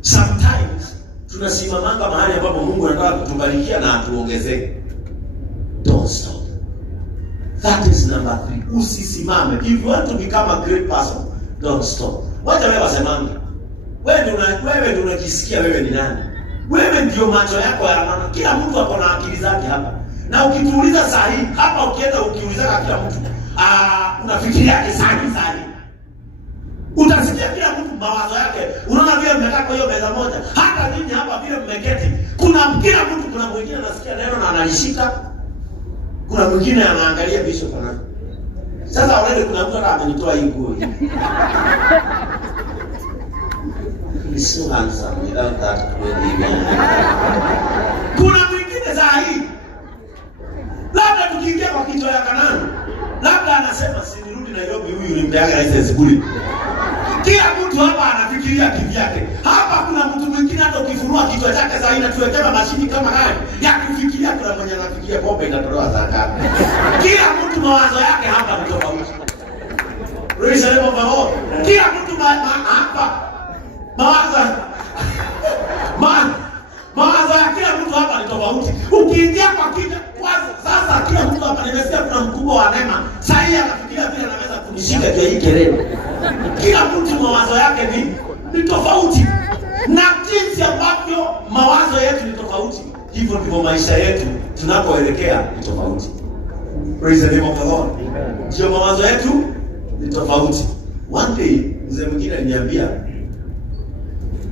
Sometimes tunasimamanga mahali ambapo Mungu anataka kutubarikia na atuongezee. Don't stop. That is number 3. Usisimame. If you want to become a great person, don't stop. Wacha wewe wasemanga. Wewe ndio unajisikia wewe ni nani? Wewe ndio macho yako yanaona. Kila mtu ako na akili zake hapa. Na ukituuliza saa hii hapa, ukienda ukiuliza kila mtu, unafikiria kisani. Utasikia kila mtu mawazo yake. Unaona vile mmekaa kwa hiyo meza moja, hata nyinyi hapa vile mmeketi, kila mtu, kuna mwingine anasikia neno na analishika. Kuna mwingine anaangalia bisho kana. Sasa wale kuna mtu amenitoa hii nguo. He's so handsome without that clothing. Kuna mwingine saa hii labda tukiingia kwa kichwa ya Kanani, labda anasema sinirudi Nairobi, huyu nimpeaga license bure. Kila mtu hapa anafikiria kivyake. Hapa kuna mtu mwingine hata ukifunua kichwa chake saa hii na tuwekea mashini kama haya ya kufikiria, kuna mwenye anafikiria pombe itatolewa zaka. Kila mtu mawazo yake hapa ni tofauti. Praise the Lord. Kila mtu hapa mawazo ya kila mtu hapa ni tofauti. Ukiingia kwa kichwa sasa, kila mtu hapa, nimesikia kuna mkubwa wa Neema saa hii anafikiria vile anaweza kunishika kwa hii kelele. Kila mtu mawazo yake ni tofauti, na jinsi ambavyo mawazo yetu ni tofauti, hivyo ndivyo maisha yetu tunakoelekea ni tofauti. Praise the name of the Lord. Ndio mawazo yetu ni tofauti. One day mzee mwingine aliniambia,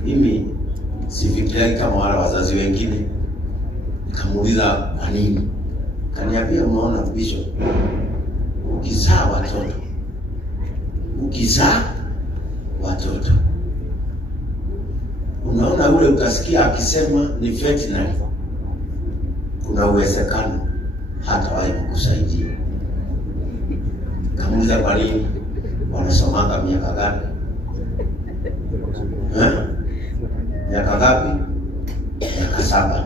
mimi sifikiria kama wale wazazi wengine. Nikamuuliza kwa nini? Kaniambia, unaona Bishop, ukizaa watoto, unaona ule ukasikia akisema ni veterinary, kuna uwezekano hata wahi kukusaidia. Kamuuliza kwa nini? Wanasomanga miaka gapi? Miaka gapi? Miaka 7.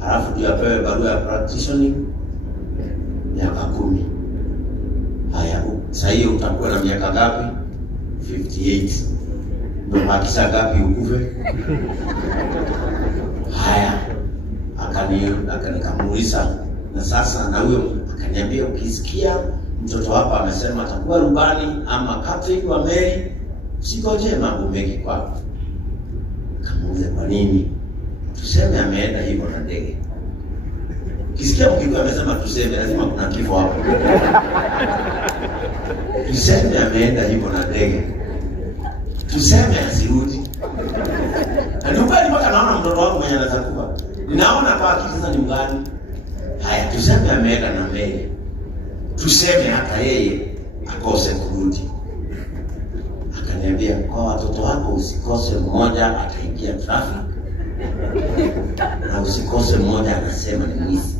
Halafu ndio apewe barua ya practicing miaka 10. Haya, sasa hiyo utakuwa na miaka gapi? 58. Ndio makisha gapi ukufe? Haya, akanikamuuliza, na sasa na huyo akaniambia, ukisikia mtoto hapa amesema atakuwa rubani ama captain wa meli, usigoje mambo mengi kwako. Kamuuliza kwa nini? Tuseme ameenda hivyo na ndege. Ukisikia mkiko amesema tuseme, lazima kuna kifo hapo. Tuseme ameenda hivyo na ndege, tuseme asirudi. Na ndio kweli mpaka naona mtoto wangu mwenye anatakuwa, ninaona kwa akili sasa ni mgani. Haya, tuseme ameenda na meli, tuseme hata yeye akose kurudi. Akaniambia, kwa watoto wako usikose mmoja ataingia traffic, na usikose mmoja anasema ni mwizi,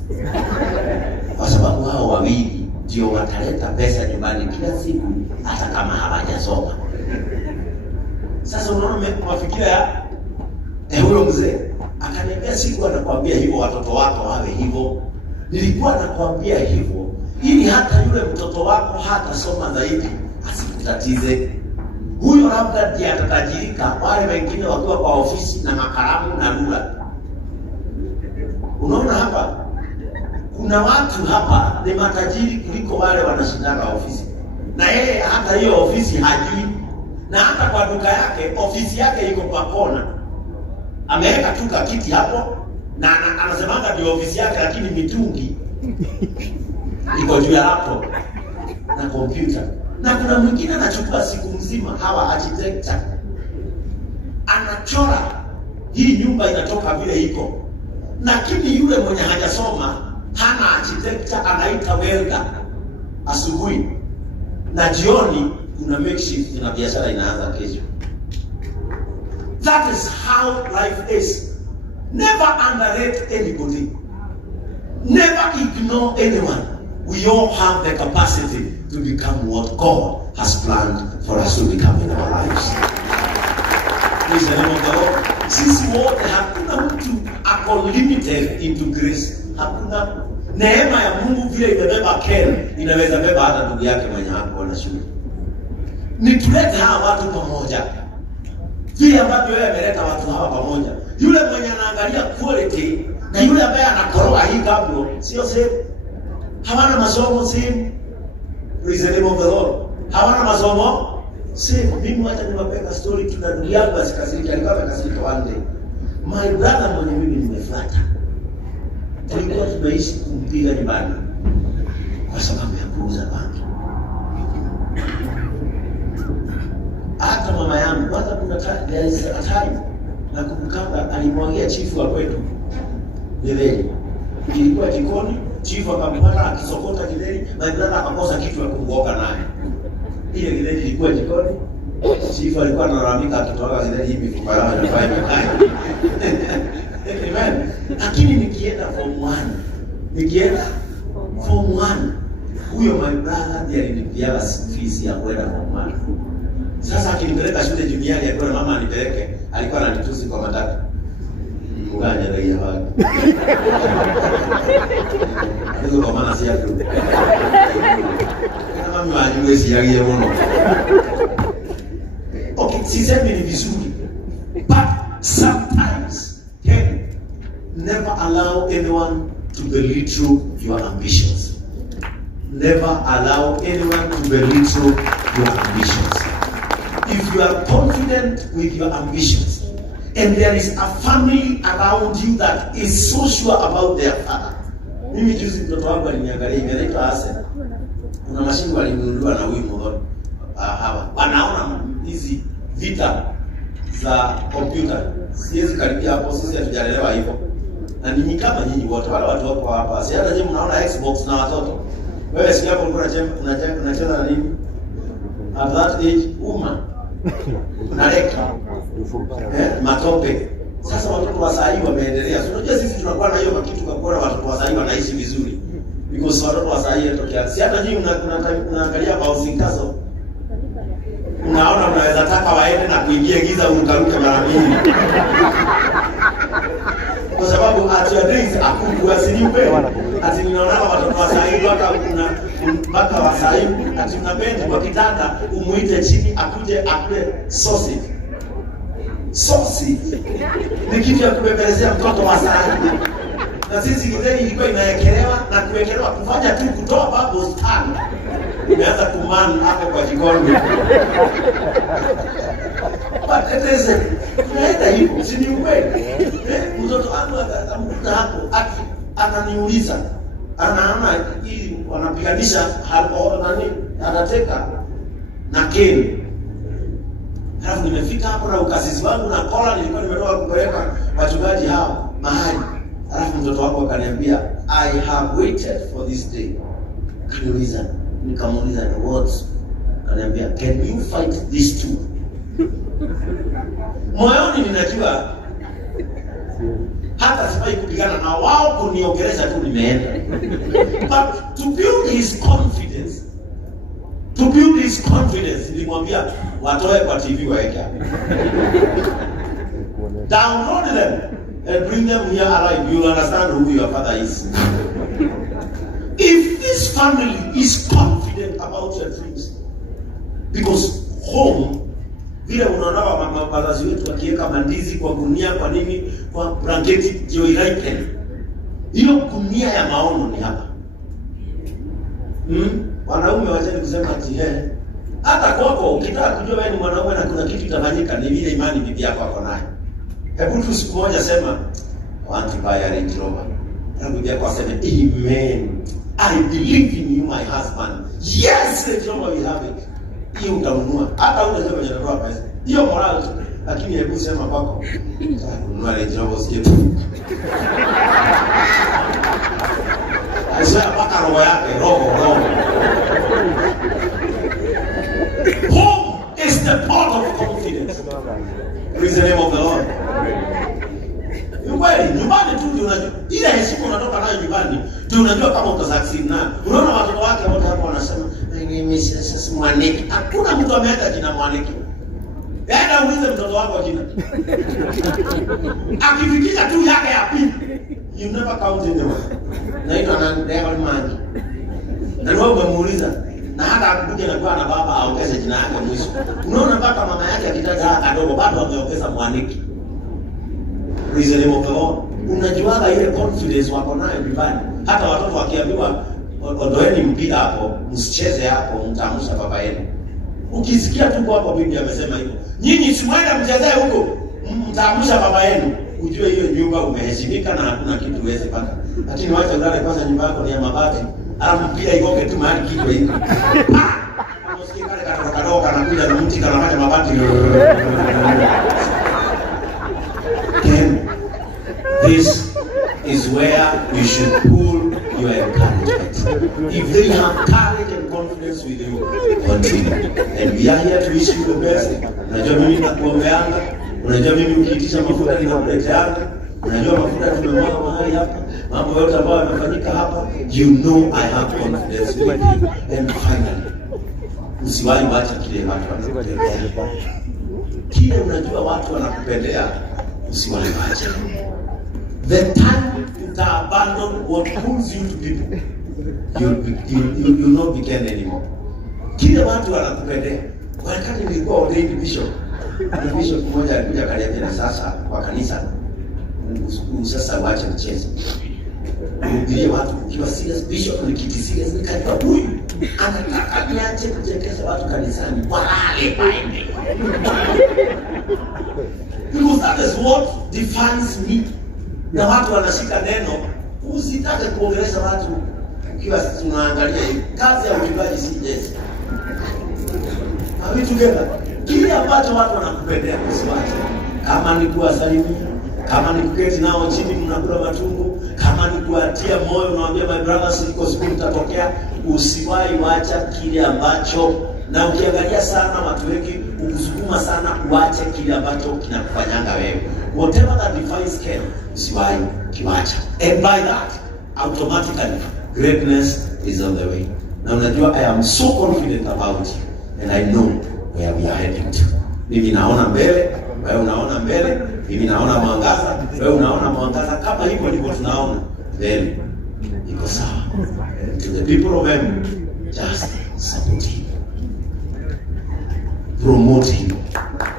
kwa sababu hao wawili ndio wataleta pesa nyumbani kila siku hata kama hawajasoma. Sasa unaona mafikira ya huyo mzee. Akaniambia, siku anakuambia hivyo watoto wako wawe hivyo, nilikuwa nakwambia hivyo ili hata yule mtoto wako hata soma zaidi asikutatize. Huyo labda ndiye atatajirika, wale wengine wakiwa kwa ofisi na makaramu na rula. Unaona hapa kuna watu hapa ni matajiri kuliko wale wanashindana ofisi, na yeye hata hiyo ofisi hajui. Na hata kwa duka yake, ofisi yake iko kwa kona, ameweka tu kiti hapo na anasemanga ndio ofisi yake, lakini mitungi iko juu ya laptop na kompyuta. Na kuna mwingine anachukua siku mzima, hawa architecture, anachora hii nyumba inatoka vile iko. Lakini yule mwenye hajasoma, hana architecture, anaita welder asubuhi, na jioni kuna makeshift na biashara inaanza kesho. That is how life is. Never underrate anybody. Never ignore anyone. We all have the capacity to become what God has planned for us to become in our lives. Praise the name of the Lord. Sisi wote, hakuna mtu ako limited into grace. Hakuna. Neema ya Mungu vile imebeba Ken, inaweza beba hata ndugu yake mwenye hapo na shule. Ni tulete hawa watu pamoja. Vile ambavyo yeye ameleta watu hawa pamoja. Yule mwenye anaangalia quality na yule ambaye anakoroga hii kablo sio same. Hawana masomo same. Praise the name of the Lord. Hawana masomo same. Mimi hata nimepeka story tuna ndugu yangu asikasirika, alikuwa amekasirika one day. My brother mwenye mimi nimefuata. Tulikuwa tunaishi kumpiga nyumbani kwa sababu ya kuuza bangi. Hata mama yangu kwanza kuna time na kumkanga alimwagia chifu wa kwetu githeri. Ilikuwa jikoni, chifu akampata akisokota githeri, na brother akakosa kitu ya kumgoka naye. Ile githeri ilikuwa jikoni. Chifu alikuwa analalamika akitoa githeri hivi mifupa yao inafanya mkali. Amen. Lakini nikienda form 1, huyo my brother ndiye alinipigia fees ya kwenda form 1. Sasa akinipeleka shule junior ya kwa mama anipeleke, alikuwa ananitusi kwa matatu. Mganya raia wake. Ndio kwa maana si yake. Kama mimi wajue si yake mno. Okay, sisemi ni vizuri. But sometimes never allow anyone to belittle your ambitions. Never allow anyone to belittle your ambitions. If you are confident with your ambitions, and there is a family around you that is so sure about their father. Mimi juzi mtoto wangu aliniangalia imeletwa Ase. Kuna mashine walinunuliwa na huyu mmoja. Hawa wanaona hizi vita za kompyuta. Siwezi karibia hapo, sisi hatujalelewa hivyo. Na ninyi kama nyinyi wote wale watu wako hapa, si hata nyinyi mnaona Xbox na watoto. Wewe si hapo ulikuwa unacheza na nini? At that age unaleka matope. Sasa watoto wa saa hii wameendelea. Unajua sisi tunakuwa na hiyo kitu kwa kuona watoto wa saa hii wanaishi vizuri. Because watoto wa saa hii yatokea. Si hata nyinyi unaangalia Bouncing Castle. Unaona unaweza taka waende na kuingia giza urukaruke mara mbili. Kwa sababu at your days akukuasiliwe. Ati ninaona watoto wa saa hii mpaka wa saa hii ati unapendi kwa kitanda umuite chini akuje akule sausage. Sausage ni kitu ya kubebelezea mtoto wa saa hii. Na sisi githeri ilikuwa inaekelewa na kuwekelewa kufanya tu kutoa bubbles tano. Imeanza kumani hapo kwa jikoni. But it is naenda hivyo, si ni ukweli? Mtoto wangu atamuta hapo, ananiuliza. Anaona hii wanapiganisha hapo nani? Anateka na Ken. Halafu nimefika hapo na ukasisi wangu na kola nilikuwa nimetoka kupeleka wachungaji hao mahali. Halafu mtoto wangu akaniambia, I have waited for this day. Kaniuliza, nikamuuliza the words. Akaniambia, can you fight these two? Moyoni ninajua hata sifai kupigana na wao, kuniongelesha tu nimeenda. But to build his confidence, nilimwambia watoe kwa TV waeke hapo. Download them and bring them here alive. You'll understand who your father is. If this family is confident about their dreams, because home, vile unaona wazazi wetu wakiweka mandizi kwa gunia, kwa nini, kwa blanketi joyripen, hiyo gunia ya maono ni hapa. Wanaume wacheni kusema ati hata kwako ukitaka kujua wewe ni mwanaume na kuna kitu kitafanyika, ni vile imani bibi yako ako nayo. Hebu tu siku moja sema, want to buy a Range Rover. Hebu bibi yako aseme, amen, I believe in you my husband. Yes, Range Rover we have it. Hiyo utanunua. Hata unajua kwenye ndoa pesa. Hiyo moral tu. Lakini hebu sema kwako, kununua Range Rover usikie. Aisha paka roho yake, roho. Home is the part of confidence. Praise the name of the Lord. Kweli, nyumbani tu ndio unajua. Ile heshima unatoka nayo nyumbani, ndio unajua kama utasucceed nayo. Unaona watoto wake wote hapo wanasema, mimi sasa mwaniki. Hakuna mtu ameenda jina mwaniki. Yaani uulize mtoto wako jina. Akifikisha tu yake ya pili, you never count anyone. Naitwa nani? Devil man. Na wewe umemuuliza na hata akikuja na kwa na baba aongeze jina yake mwisho. Unaona mpaka mama yake akitaja kadogo bado ameongeza mwaniki. Praise the name of the Lord. Unajuaga ile confidence wako nayo nyumbani. Hata watoto wakiambiwa ondoeni mpira hapo, msicheze hapo, mtaamsha baba yenu. Ukisikia tu kwa hapo Biblia amesema hivyo. Nyinyi simwende mchezee huko, mtaamsha baba yenu. Ujue hiyo nyumba umeheshimika na hakuna kitu uweze pata. Lakini wacha ulale kwanza, nyumba yako ni ya mabati. Alafu mpira igoke tu mahali kitu hivi. Unasikia kale kadogo anakuja na mti kana maji mabati. This is where you should pull your encouragement. If they have courage and confidence with you, continue. And we are here to wish you the best. Unajua mimi nakuombeanga, unajua mimi ukiitisha mafuta ninakuleteanga, unajua mafuta tumemwaga mahali hapa, mambo yote ambayo yamefanyika hapa, you know I have confidence with you. And finally, usiwahi wacha kile watu wanakupendea. Kile unajua watu wanakupendea, usiwahi wacha. The time you abandon what pulls you to people, you not begin anymore. Kile watu wanakupendea. Wakati nilikuwa ordained bishop, na bishop mmoja alikuja kaniambia sasa kwa kanisa, sasa wacha mchezo. Ndio watu ukiwa serious, bishop ni kitu serious, nikajua huyu anataka niache kuchekesha watu kanisani, walale paende. Because that is what defines me. Na watu wanashika neno, usitake kuongelesha watu ukiwa tunaangalia kazi ya mchungaji si jezi. Are we together? Kile ambacho watu wanakupendea usiwache. Kama ni kuwasalimia, kama ni kuketi nao chini mnakula matungo, kama ni kuatia moyo unawaambia my brothers iko siku mtatokea, usiwahi wacha kile ambacho. Na ukiangalia sana watu wengi ukusukuma sana kuacha kile ambacho kinakufanyanga wewe. Whatever that defines Ken, usiwahi kiwacha. And by that, automatically, greatness is on the way. Na unajua, I am so confident about you. And I know where we are heading to. Mimi naona mbele, wewe unaona mbele, mimi naona mwangaza, wewe unaona mwangaza. Kama hivyo ndivyo tunaona, then iko sawa. To the people of M, just support him. Promote him.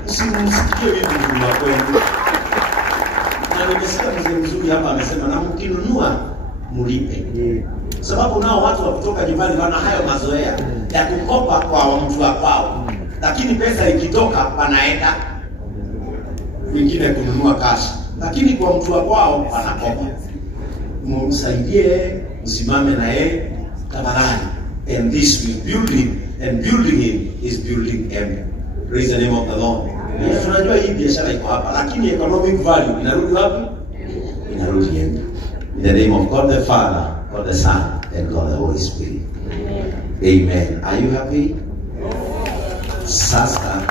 Usimsikie vitu vya kwenu. Na nimesikia mzee mzuri hapa amesema na mkinunua mlipe. Sababu nao watu wa kutoka nyumbani wana hayo mazoea ya kukopa kwa mtu wa kwao. Lakini pesa ikitoka wanaenda wengine kununua cash. Lakini kwa mtu wa kwao wanakopa. Msaidie, usimame na yeye tafadhali. And this will build him, and building him is building him. Praise the name of the Lord. Yes, tunajua hii biashara iko hapa, lakini economic value inarudi wapi? Inarudi hapa. In the name of God the Father, God the Son, and God the Holy Spirit. Amen. Are you happy? Sasa